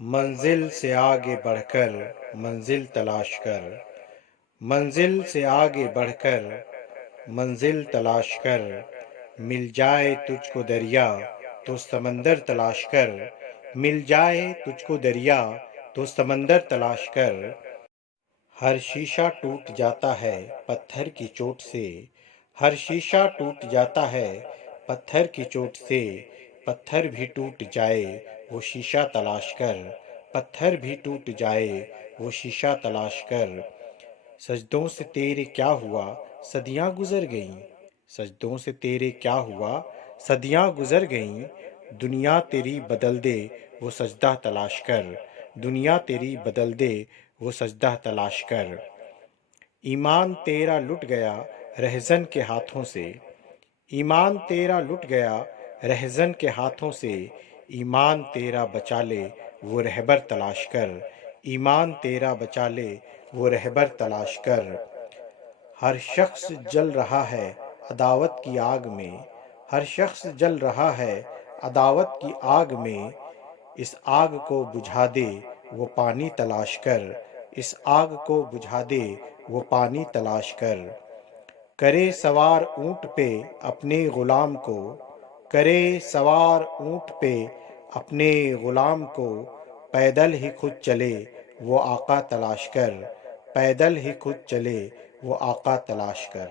منزل سے آگے بڑھ کر منزل تلاش کر، منزل سے آگے بڑھ کر منزل تلاش کر، مل جائے تجھ کو دریا تو سمندر تلاش کر، مل جائے تجھ کو دریا تو سمندر تلاش کر۔ ہر شیشہ ٹوٹ جاتا ہے پتھر کی چوٹ سے، ہر شیشہ ٹوٹ جاتا ہے پتھر کی چوٹ سے، پتھر بھی ٹوٹ جائے وہ شیشہ تلاش کر، پتھر بھی ٹوٹ جائے وہ شیشہ تلاش کر۔ سجدوں سے تیرے کیا ہوا صدیاں گزر گئیں، سجدوں سے تیرے کیا ہوا صدیاں گزر گئیں، دنیا تیری بدل دے وہ سجدہ تلاش کر، دنیا تیری بدل دے وہ سجدہ تلاش کر۔ ایمان تیرا لٹ گیا رہزن کے ہاتھوں سے، ایمان تیرا لٹ گیا رہزن کے ہاتھوں سے، ایمان تیرا بچا لے وہ رہبر تلاش کر، ایمان تیرا بچا لے وہ رہبر تلاش کر۔ ہر شخص جل رہا ہے عداوت کی آگ میں، ہر شخص جل رہا ہے عداوت کی آگ میں، اس آگ کو بجھا دے وہ پانی تلاش کر، اس آگ کو بجھا دے وہ پانی تلاش کر۔ کرے سوار اونٹ پہ اپنے غلام کو، کرے سوار اونٹ پہ اپنے غلام کو، پیدل ہی خود چلے وہ آقا تلاش کر، پیدل ہی خود چلے وہ آقا تلاش کر۔